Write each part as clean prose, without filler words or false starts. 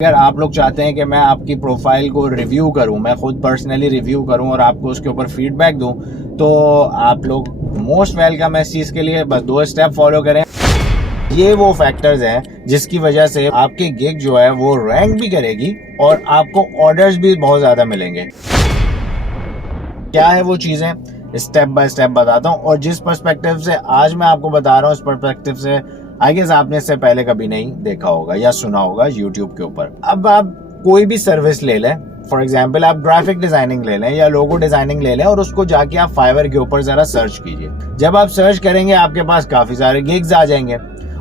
अगर आप लोग चाहते हैं कि मैं आपकी प्रोफाइल को रिव्यू करूं, मैं खुद पर्सनली रिव्यू करूं और आपको उसके ऊपर फीडबैक दूं, तो आप लोग मोस्ट वेलकम है इस चीज़ के लिए। बस 2 स्टेप फॉलो करें। ये वो फैक्टर्स हैं जिसकी वजह से आपकी गिग जो है वो रैंक भी करेगी और आपको ऑर्डर्स भी बहुत ज़्यादा मिलेंगे। क्या है वो चीज़ें, स्टेप बाय स्टेप बताता हूँ। और जिस पर्सपेक्टिव से आज मैं आपको बता रहा हूँ, उस पर्सपेक्टिव से आई गेस आपने इससे पहले कभी नहीं देखा होगा या सुना होगा यूट्यूब के ऊपर। अब आप कोई भी सर्विस ले लें, फॉर एग्जाम्पल आप ग्राफिक डिजाइनिंग ले लें या लोगो डिजाइनिंग ले लें और उसको जाके आप फाइवर के ऊपर जरा सर्च कीजिए। जब आप सर्च करेंगे आपके पास काफी सारे गिग्स आ जाएंगे।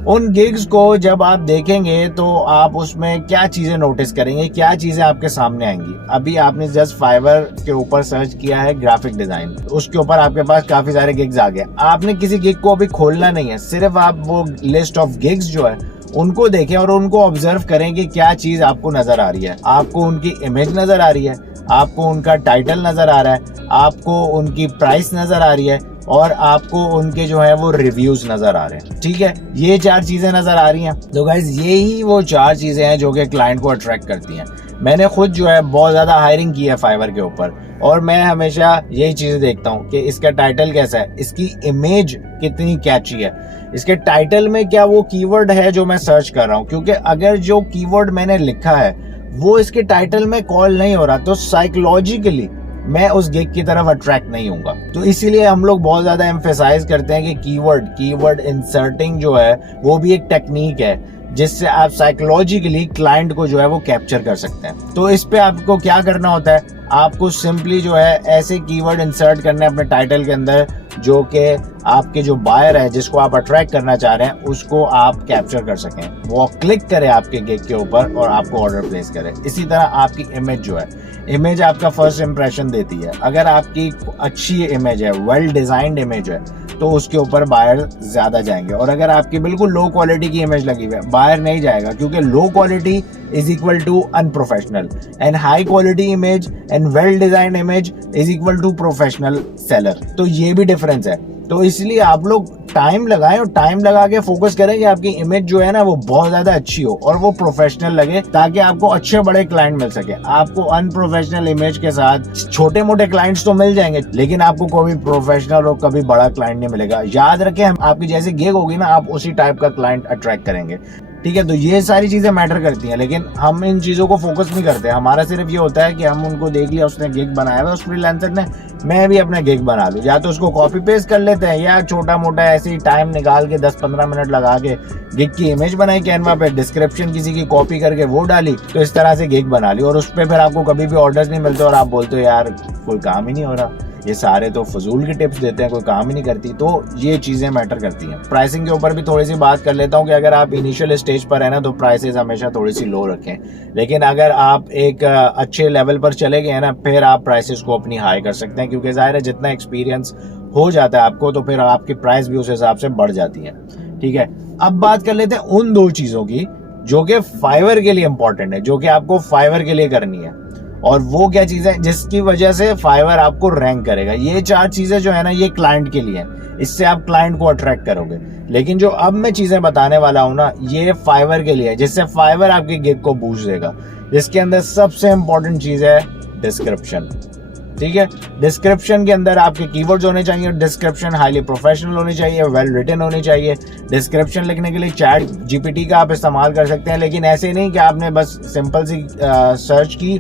उन गिग्स को जब आप देखेंगे तो आप उसमें क्या चीजें नोटिस करेंगे, क्या चीजें आपके सामने आएंगी। अभी आपने जस्ट फाइवर के ऊपर सर्च किया है ग्राफिक डिजाइन, उसके ऊपर आपके पास काफी सारे गिग्स आ गए। आपने किसी गिग को अभी खोलना नहीं है, सिर्फ आप वो लिस्ट ऑफ गिग्स जो है उनको देखें और उनको ऑब्जर्व करें कि क्या चीज आपको नजर आ रही है। आपको उनकी इमेज नजर आ रही है, आपको उनका टाइटल नजर आ रहा है, आपको उनकी प्राइस नजर आ रही है और आपको उनके जो है वो रिव्यूज नजर आ रहे हैं। ठीक है, ये 4 चीजें नजर आ रही हैं। तो गाइज यही वो 4 चीजें हैं जो कि क्लाइंट को अट्रैक्ट करती हैं। मैंने खुद जो है बहुत ज्यादा हायरिंग की है फाइवर के ऊपर और मैं हमेशा यही चीजें देखता हूँ कि इसका टाइटल कैसा है, इसकी इमेज कितनी कैची है, इसके टाइटल में क्या वो कीवर्ड है जो मैं सर्च कर रहा हूँ। क्योंकि अगर जो कीवर्ड मैंने लिखा है वो इसके टाइटल में कॉल नहीं हो रहा तो साइकोलॉजिकली मैं उस गिग की तरफ अट्रैक्ट नहीं होऊंगा। तो इसीलिए हम लोग बहुत ज्यादा एम्फेसाइज करते हैं कि कीवर्ड इंसर्टिंग जो है वो भी एक टेक्निक है जिससे आप साइकोलॉजिकली क्लाइंट को जो है वो कैप्चर कर सकते हैं। तो इस पे आपको क्या करना होता है, आपको सिंपली जो है ऐसे कीवर्ड इंसर्ट करने अपने टाइटल के अंदर जो कि आपके जो बायर है जिसको आप अट्रैक्ट करना चाह रहे हैं उसको आप कैप्चर कर सकें, वो क्लिक करे आपके गिग के ऊपर और आपको ऑर्डर प्लेस करे। इसी तरह आपकी इमेज जो है, इमेज आपका फर्स्ट इंप्रेशन देती है। अगर आपकी अच्छी इमेज है, वेल डिजाइंड इमेज है, तो उसके ऊपर बायर ज्यादा जाएंगे। और अगर आपकी बिल्कुल लो क्वालिटी की इमेज लगी हुई है, बायर नहीं जाएगा, क्योंकि low quality is equal to unprofessional and high quality image and well designed image is equal to professional seller. तो ये भी डिफरेंस है। तो इसलिए आप लोग टाइम लगाएं और टाइम लगा के फोकस करें कि आपकी इमेज जो है ना वो बहुत ज्यादा अच्छी हो और वो प्रोफेशनल लगे, ताकि आपको अच्छे बड़े क्लाइंट मिल सके। आपको अनप्रोफेशनल इमेज के साथ छोटे मोटे क्लाइंट्स तो मिल जाएंगे, लेकिन आपको कोई प्रोफेशनल और कभी बड़ा क्लाइंट नहीं मिलेगा। याद रखें, हम आपकी जैसी गिग होगी ना, आप उसी टाइप का क्लाइंट अट्रैक्ट करेंगे। ठीक है, तो ये सारी चीजें मैटर करती हैं, लेकिन हम इन चीजों को फोकस नहीं करते। हमारा सिर्फ ये होता है कि हम उनको देख लिया, उसने गिग बनाया हुआ, उस फ्रीलांसर ने, मैं भी अपना गिग बना लूं। या तो उसको कॉपी पेस्ट कर लेते हैं या छोटा मोटा ऐसे ही टाइम निकाल के 10-15 मिनट लगा के गिग की इमेज बनाई कैनवा पे, डिस्क्रिप्शन किसी की कॉपी करके वो डाली, तो इस तरह से गिग बना ली। और उस पर फिर आपको कभी भी ऑर्डर्स नहीं मिलते और आप बोलते हो यार कोई काम ही नहीं हो रहा, ये सारे तो फजूल की टिप्स देते हैं, कोई काम ही नहीं करती। तो ये चीजें मैटर करती हैं। प्राइसिंग के ऊपर भी थोड़ी सी बात कर लेता हूँ कि अगर आप इनिशियल स्टेज पर है ना तो प्राइसेस हमेशा थोड़ी सी लो रखें, लेकिन अगर आप एक अच्छे लेवल पर चले गए हैं ना, फिर आप प्राइसेस को अपनी हाई कर सकते हैं। क्योंकि जाहिर है जितना एक्सपीरियंस हो जाता है आपको, तो फिर आपकी प्राइस भी उस हिसाब से बढ़ जाती है। ठीक है, अब बात कर लेते हैं उन 2 चीजों की जो कि फाइवर के लिए इंपॉर्टेंट है, जो कि आपको फाइवर के लिए करनी है। और वो क्या चीज है जिसकी वजह से फाइवर आपको रैंक करेगा। ये 4 चीजें जो है ना, ये क्लाइंट के लिए हैं, इससे आप क्लाइंट को अट्रैक्ट करोगे। लेकिन जो अब मैं चीजें बताने वाला हूं ना, ये फाइवर के लिए है, जिससे फाइवर आपके गिग को बूस्ट देगा। जिसके अंदर सबसे इंपॉर्टेंट चीज है डिस्क्रिप्शन। ठीक है, डिस्क्रिप्शन के अंदर आपके कीवर्ड्स होने चाहिए, डिस्क्रिप्शन हाईली प्रोफेशनल होनी चाहिए, वेल रिटन होनी चाहिए। डिस्क्रिप्शन लिखने के लिए चैट जीपीटी का आप इस्तेमाल कर सकते हैं, लेकिन ऐसे नहीं कि आपने बस सिंपल सी सर्च की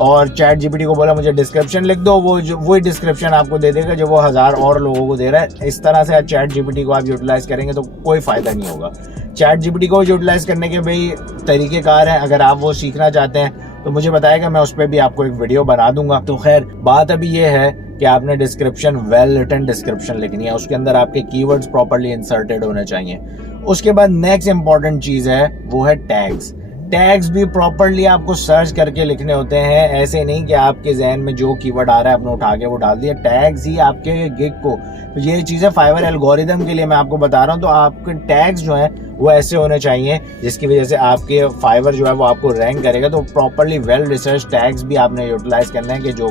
और चैट जीपीटी को बोला मुझे डिस्क्रिप्शन लिख दो, वही डिस्क्रिप्शन आपको दे देगा जो वो 1000 और लोगों को दे रहा है। इस तरह से चैट जीपीटी को आप यूटिलाइज करेंगे तो कोई फायदा नहीं होगा। चैट जीपीटी को यूटिलाइज करने के भी तरीकेकार हैं, अगर आप वो सीखना चाहते हैं तो मुझे बताएगा, मैं उस पर भी आपको एक वीडियो बना दूंगा। तो खैर बात अभी ये है कि आपने डिस्क्रिप्शन वेल रिटन डिस्क्रिप्शन लिखनी है, उसके अंदर आपके कीवर्ड्स प्रॉपर्ली इंसर्टेड होने चाहिए। उसके बाद नेक्स्ट इंपॉर्टेंट चीज है वो है टैग्स। टैग्स भी प्रॉपर्ली आपको सर्च करके लिखने होते हैं। ऐसे नहीं कि आपके जहन में जो कीवर्ड आ रहा है आपने उठा के वो डाल दिया, टैग्स ही आपके गिग को। तो ये चीजें फाइवर एल्गोरिदम के लिए मैं आपको बता रहा हूँ। तो आपके टैग्स जो है वो ऐसे होने चाहिए जिसकी वजह से आपके फाइवर जो है वो आपको रैंक करेगा। तो प्रॉपर्ली वेल रिसर्च टैग्स भी आपने यूटिलाइज करना है कि जो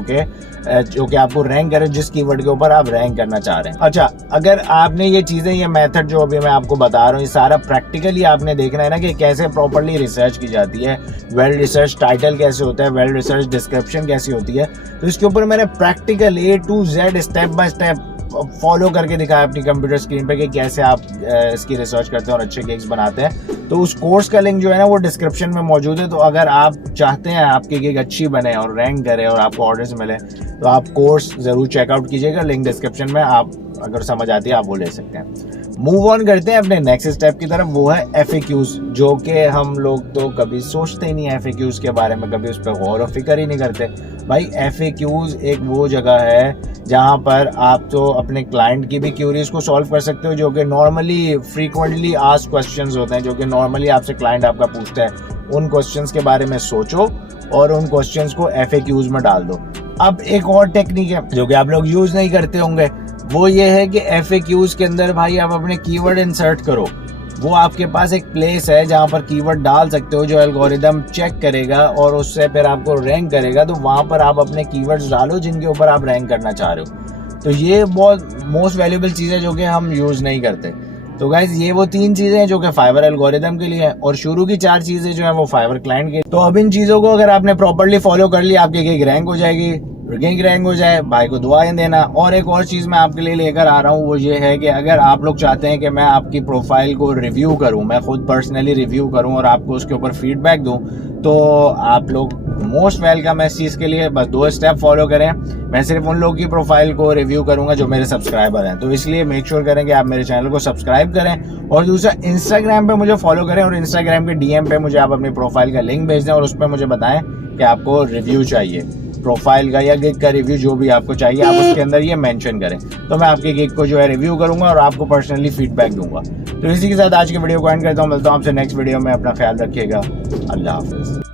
कि आपको रैंक करे जिस कीवर्ड के ऊपर आप रैंक करना चाह रहे हैं। अच्छा, अगर आपने ये चीजें, ये मेथड जो अभी मैं आपको बता रहा हूँ, ये सारा प्रैक्टिकली आपने देखना है ना कि कैसे प्रॉपर्ली रिसर्च की जाती है, वेल रिसर्च टाइटल कैसे होता है, वेल रिसर्च डिस्क्रिप्शन कैसी होती है। तो इसके ऊपर मैंने practical A to Z step by step follow करके दिखाया अपनी कंप्यूटर स्क्रीन पे कि कैसे आप इसकी रिसर्च करते हैं और अच्छे गिग्स बनाते हैं। तो उस कोर्स का लिंक जो है ना वो डिस्क्रिप्शन में मौजूद है। तो अगर आप चाहते हैं आपकी गिग अच्छी बने और रैंक करे और आपको ऑर्डर्स मिले तो आप कोर्स जरूर चेकआउट कीजिएगा, लिंक डिस्क्रिप्शन में। आप अगर समझ आती है आप वो ले सकते हैं। मूव ऑन करते हैं अपने नेक्स्ट स्टेप की तरफ, वो है FAQs, जो कि हम लोग तो कभी सोचते ही नहीं है FAQs के बारे में, कभी उस पर गौर व फिक्र ही नहीं करते। भाई FAQs एक वो जगह है जहाँ पर आप तो अपने क्लाइंट की भी क्यूरीज को सॉल्व कर सकते हो, जो कि नॉर्मली फ्रीक्वेंटली आस्क्ड क्वेश्चंस होते हैं, जो कि नॉर्मली आपसे क्लाइंट आपका पूछता है। उन क्वेश्चंस के बारे में सोचो और उन क्वेश्चंस को FAQs में डाल दो। अब एक और टेक्निक है जो कि आप लोग यूज नहीं करते होंगे, वो ये है कि FAQs के अंदर भाई आप अपने कीवर्ड इंसर्ट करो। वो आपके पास एक प्लेस है जहाँ पर कीवर्ड डाल सकते हो, जो एल्गोरिदम चेक करेगा और उससे फिर आपको रैंक करेगा। तो वहाँ पर आप अपने कीवर्ड्स डालो जिनके ऊपर आप रैंक करना चाह रहे हो। तो ये बहुत मोस्ट वैल्यूएबल चीज़ है जो कि हम यूज़ नहीं करते। तो गाइज ये वो 3 चीज़ें हैं जो कि फाइवर एल्गोरिदम के लिए है, और शुरू की 4 चीज़ें जो है वो फाइवर क्लाइंट के। तो अब इन चीज़ों को अगर आपने प्रॉपर्ली फॉलो कर लिया, आपकी गिग रैंक हो जाएगी। गिग रैंक हो जाए, भाई को दुआएं देना। और एक और चीज़ मैं आपके लिए लेकर आ रहा हूँ, वो ये है कि अगर आप लोग चाहते हैं कि मैं आपकी प्रोफाइल को रिव्यू करूँ, मैं खुद पर्सनली रिव्यू करूँ और आपको उसके ऊपर फीडबैक दूँ, तो आप लोग मोस्ट वेलकम है इस चीज़ के लिए। बस 2 स्टेप फॉलो करें। मैं सिर्फ उन लोगों की प्रोफाइल को रिव्यू करूंगा जो मेरे सब्सक्राइबर हैं, तो इसलिए मेक श्योर करें कि आप मेरे चैनल को सब्सक्राइब करें। और दूसरा, इंस्टाग्राम पे मुझे फॉलो करें और इंस्टाग्राम के DM पे मुझे आप अपनी प्रोफाइल का लिंक भेज दें और उस पर मुझे बताएं कि आपको रिव्यू चाहिए, प्रोफाइल का या गिग का रिव्यू, जो भी आपको चाहिए आप उसके अंदर ये मेंशन करें। तो मैं आपके गिग को जो है रिव्यू करूंगा और आपको पर्सनली फीडबैक दूंगा। तो इसी के साथ आज की वीडियो को एंड करता हूँ। मिलता हूँ आपसे नेक्स्ट वीडियो में। अपना ख्याल रखिएगा। अल्लाह हाफिज़।